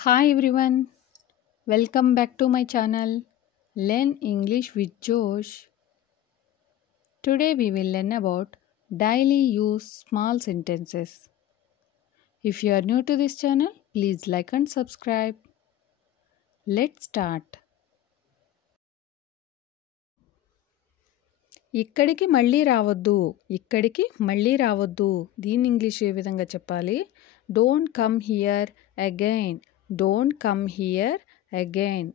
Hi everyone, welcome back to my channel Learn English with Josh. Today we will learn about daily use small sentences. If you are new to this channel, please like and subscribe. Let's start. ఇక్కడికి మళ్ళీ రావద్దు. ఇక్కడికి మళ్ళీ రావద్దు. దీని English ఏ విధంగా చెప్పాలి? Don't come here again. Don't come here again.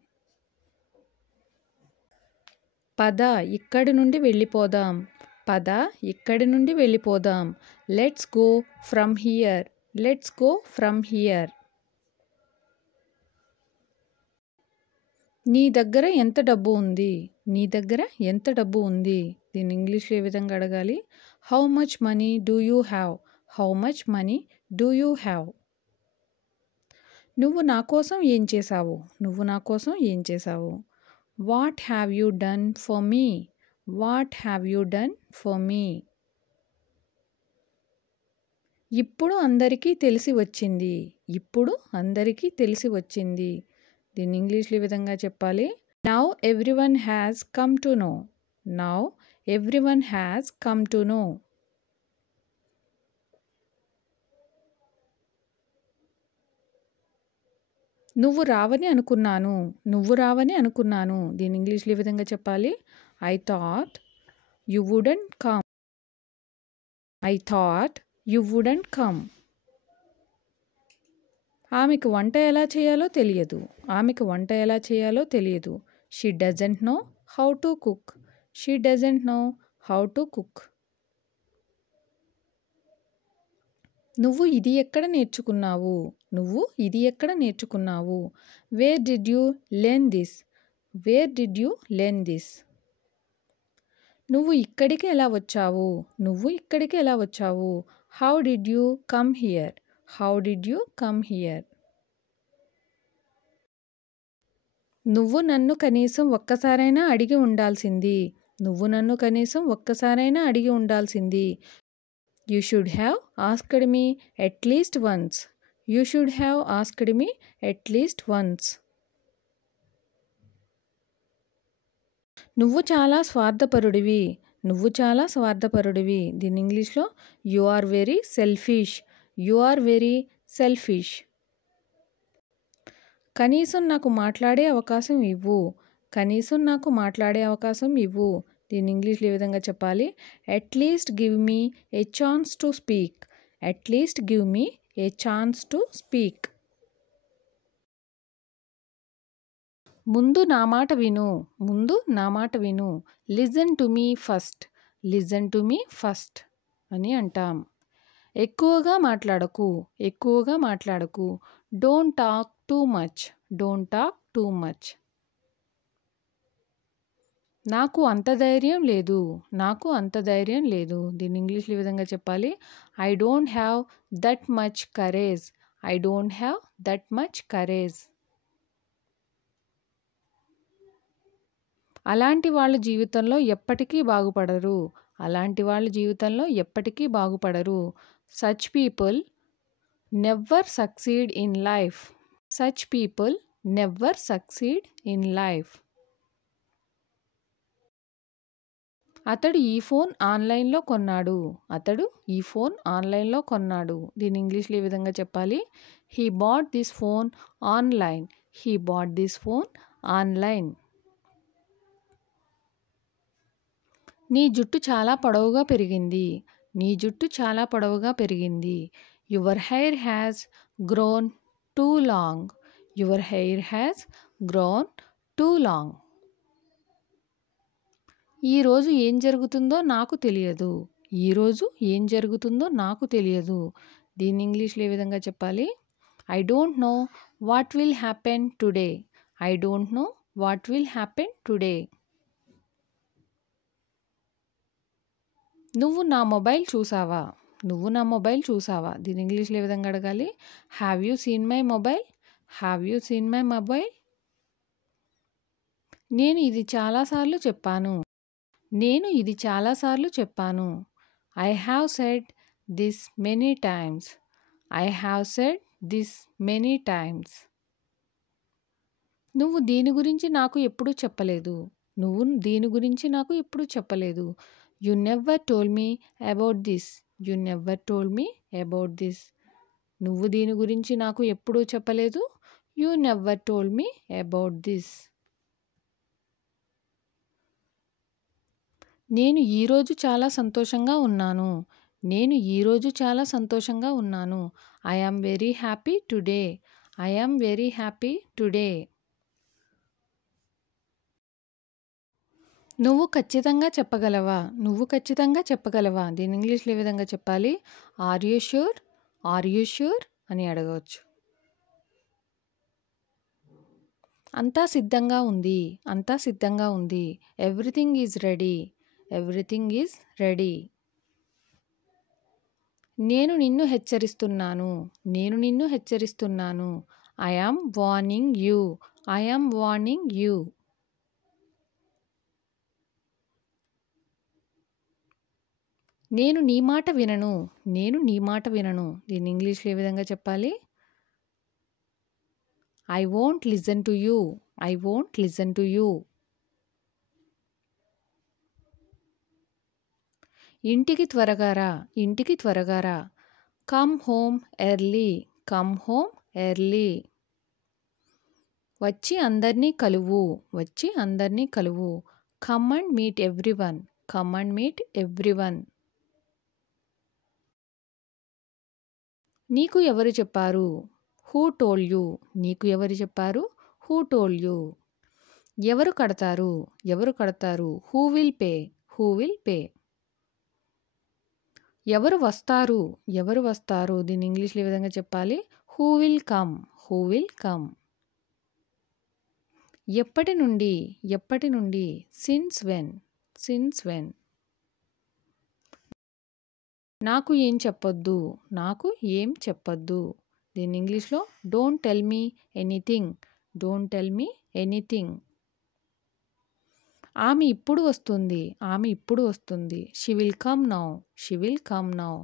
పద ఇక్కడి నుండి వెళ్ళిపోదాం. పద ఇక్కడి నుండి వెళ్ళిపోదాం. Let's go from here. Let's go from here. నీ దగ్గర ఎంత డబ్బు ఉంది? నీ దగ్గర ఎంత డబ్బు ఉంది? దీన్ని ఇంగ్లీష్లో ఏ విధంగా అడగాలి? How much money do you have? How much money do you have? నువ్వు నా కోసం ఏం చేశావు? నువ్వు నా కోసం ఏం చేశావు? What have you done for me? What have you done for me? ఇప్పుడు అందరికీ తెలిసి వచ్చింది. ఇప్పుడు అందరికీ తెలిసి వచ్చింది. దీన్ని ఇంగ్లీష్లో ఈ విధంగా చెప్పాలి? Now everyone has come to know. Now everyone has come to know. నువ్వు రావని అనుకున్నాను. నువ్వు రావని అనుకున్నాను. దీని ఇంగ్లీష్లో ఈ విధంగా చెప్పాలి? I thought you wouldn't come. I thought you wouldn't come. ఆమెకు వంట ఎలా చేయాలో తెలియదు. ఆమెకు వంట ఎలా చేయాలో తెలియదు. She doesn't know how to cook. She doesn't know how to cook. నువ్వు ఇది ఎక్కడ నేర్చుకున్నావు? నువ్వు ఇది ఎక్కడ నేర్చుకున్నావు? Where did you learn this? Where did you learn this? నువ్వు ఇక్కడికి ఎలా వచ్చావు? నువ్వు ఇక్కడికి ఎలా వచ్చావు? How did you come here? How did you come here? నువ్వు నన్ను కనీసం ఒక్కసారైనా అడిగి ఉండాల్సింది. నువ్వు నన్ను కనీసం ఒక్కసారైనా అడిగి ఉండాల్సింది. You should have asked me at least once. You should have asked me at least once. నువ్వు చాలా స్వార్థపరుడివి. నువ్వు చాలా స్వార్థపరుడివి. దీని ఇంగ్లీష్లో you are very selfish. You are very selfish. కనీసం నాకు మాట్లాడే అవకాశం ఇవ్వు. కనీసం నాకు మాట్లాడే అవకాశం ఇవ్వు. దీని ఇంగ్లీష్లో ఏ విధంగా చెప్పాలి? At least give me A chance to speak. At least give me A chance to speak. ముందు నా మాట విను. ముందు నా మాట విను. Listen to me first. Listen to me first అని అంటాం. ఎక్కువగా మాట్లాడకు. ఎక్కువగా మాట్లాడకు. Don't talk too much. Don't talk too much. నాకు అంత ధైర్యం లేదు. నాకు అంత ధైర్యం లేదు. దీన్ని ఇంగ్లీష్లో ఈ విధంగా చెప్పాలి? I don't have that much courage. I don't have that much courage. అలాంటి వాళ్ళ జీవితంలో ఎప్పటికీ బాగుపడరు. అలాంటి వాళ్ళ జీవితంలో ఎప్పటికీ బాగుపడరు. Such people never succeed in life. Such people never succeed in life. అతడు ఈ ఫోన్ ఆన్లైన్లో కొన్నాడు. అతడు ఈ ఫోన్ ఆన్లైన్లో కొన్నాడు. దీని ఇంగ్లీష్లో ఏ విధంగా చెప్పాలి? He bought this phone online. He bought this phone online. నీ జుట్టు చాలా పొడవుగా పెరిగింది. నీ జుట్టు చాలా పొడవుగా పెరిగింది. Your hair has grown two long. Your hair has grown two long. ఈరోజు ఏం జరుగుతుందో నాకు తెలియదు. ఈరోజు ఏం జరుగుతుందో నాకు తెలియదు. దీన్ని ఇంగ్లీష్లో ఏ విధంగా చెప్పాలి? I don't know what will happen today. I don't know what will happen today. నువ్వు నా మొబైల్ చూసావా? నువ్వు నా మొబైల్ చూసావా? దీని ఇంగ్లీష్లో ఏ విధంగా అడగాలి? Have you seen my mobile? Have you seen my mobile? నేను ఇది చాలాసార్లు చెప్పాను. నేను ఇది చాలాసార్లు చెప్పాను. I have said this many times. I have said this many times. నువ్వు దీని గురించి నాకు ఎప్పుడూ చెప్పలేదు. నువ్వు దీని గురించి నాకు ఎప్పుడూ చెప్పలేదు. You never told me about this. You never told me about this. నువ్వు దీని గురించి నాకు ఎప్పుడూ చెప్పలేదు. You never told me about this. నేను ఈరోజు చాలా సంతోషంగా ఉన్నాను. నేను ఈరోజు చాలా సంతోషంగా ఉన్నాను. I am very happy today. I am very happy today. నువ్వు ఖచ్చితంగా చెప్పగలవా? నువ్వు ఖచ్చితంగా చెప్పగలవా? దీని ఇంగ్లీష్లో ఏ విధంగా చెప్పాలి? Are you sure? Are you sure అని అడగవచ్చు. అంతా సిద్ధంగా ఉంది. అంతా సిద్ధంగా ఉంది. Everything is ready. Everything is ready. నేను నిన్ను హెచ్చరిస్తున్నాను. నేను నిన్ను హెచ్చరిస్తున్నాను. I am warning you. I am warning you. నేను నీ మాట వినను. నేను నీ మాట వినను. దీన్ని ఇంగ్లీష్లో ఏ విధంగా చెప్పాలి? I won't listen to you. I won't listen to you. ఇంటికి త్వరగా రా. ఇంటికి త్వరగా రా. Come home early. Come home early. వచ్చి అందరినీ కలువు. వచ్చి అందరినీ కలువు. Come and meet everyone. Come and meet everyone. నీకు ఎవరు చెప్పారు? Who told you. నీకు ఎవరు చెప్పారు? Who told you. ఎవరు కడతారు? ఎవరు కడతారు? Who will pay. Who will pay. ఎవరు వస్తారు? ఎవరు వస్తారు? దీన్ని ఇంగ్లీష్లో ఏ విధంగా చెప్పాలి? Who will come. Who will come. ఎప్పటి నుండి? ఎప్పటి నుండి? Since when. Since when. నాకు ఏం చెప్పొద్దు. నాకు ఏం చెప్పొద్దు. దీన్ని ఇంగ్లీష్లో don't tell me anything. Don't tell me anything. ఆమె ఇప్పుడు వస్తుంది. ఆమె ఇప్పుడు వస్తుంది. She will come now. She will come now.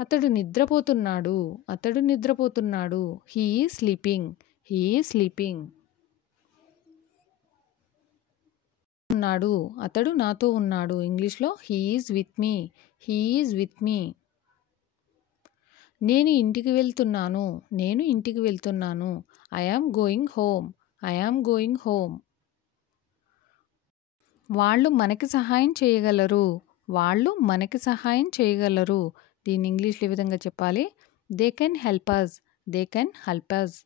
అతడు నిద్రపోతున్నాడు. అతడు నిద్రపోతున్నాడు. He is sleeping. He is sleeping. ఉన్నాడు. అతడు నాతో ఉన్నాడు. ఇంగ్లీష్లో he is with me. He is with me. నేను ఇంటికి వెళ్తున్నాను. నేను ఇంటికి వెళ్తున్నాను. I am going home. I am going home. వాళ్ళు మనకి సహాయం చేయగలరు. వాళ్ళు మనకి సహాయం చేయగలరు. దీన్ని ఇంగ్లీష్లో ఏ విధంగా చెప్పాలి? They can help us. They can help us.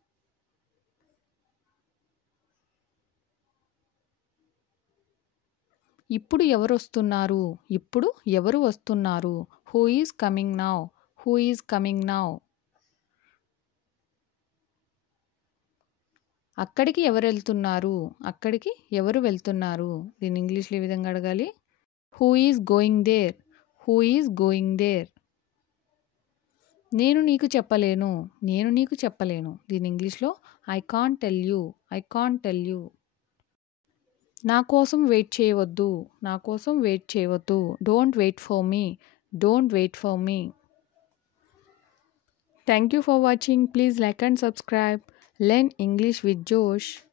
ఇప్పుడు ఎవరు వస్తున్నారు? ఇప్పుడు ఎవరు వస్తున్నారు? Who is coming now. Who is coming now. అక్కడికి ఎవరు వెళ్తున్నారు? అక్కడికి ఎవరు వెళ్తున్నారు? దీన్ని ఇంగ్లీష్లో ఏ విధంగా అడగాలి? Who is going there. Who is going there. నేను నీకు చెప్పలేను. నేను నీకు చెప్పలేను. దీని ఇంగ్లీష్లో I can't tell you. I can't tell you. నా కోసం వెయిట్ చేయవద్దు. నా కోసం వెయిట్ చేయవద్దు. Don't wait for me. Don't wait for me. Thank you for watching. Please like and subscribe. Learn English with Josh.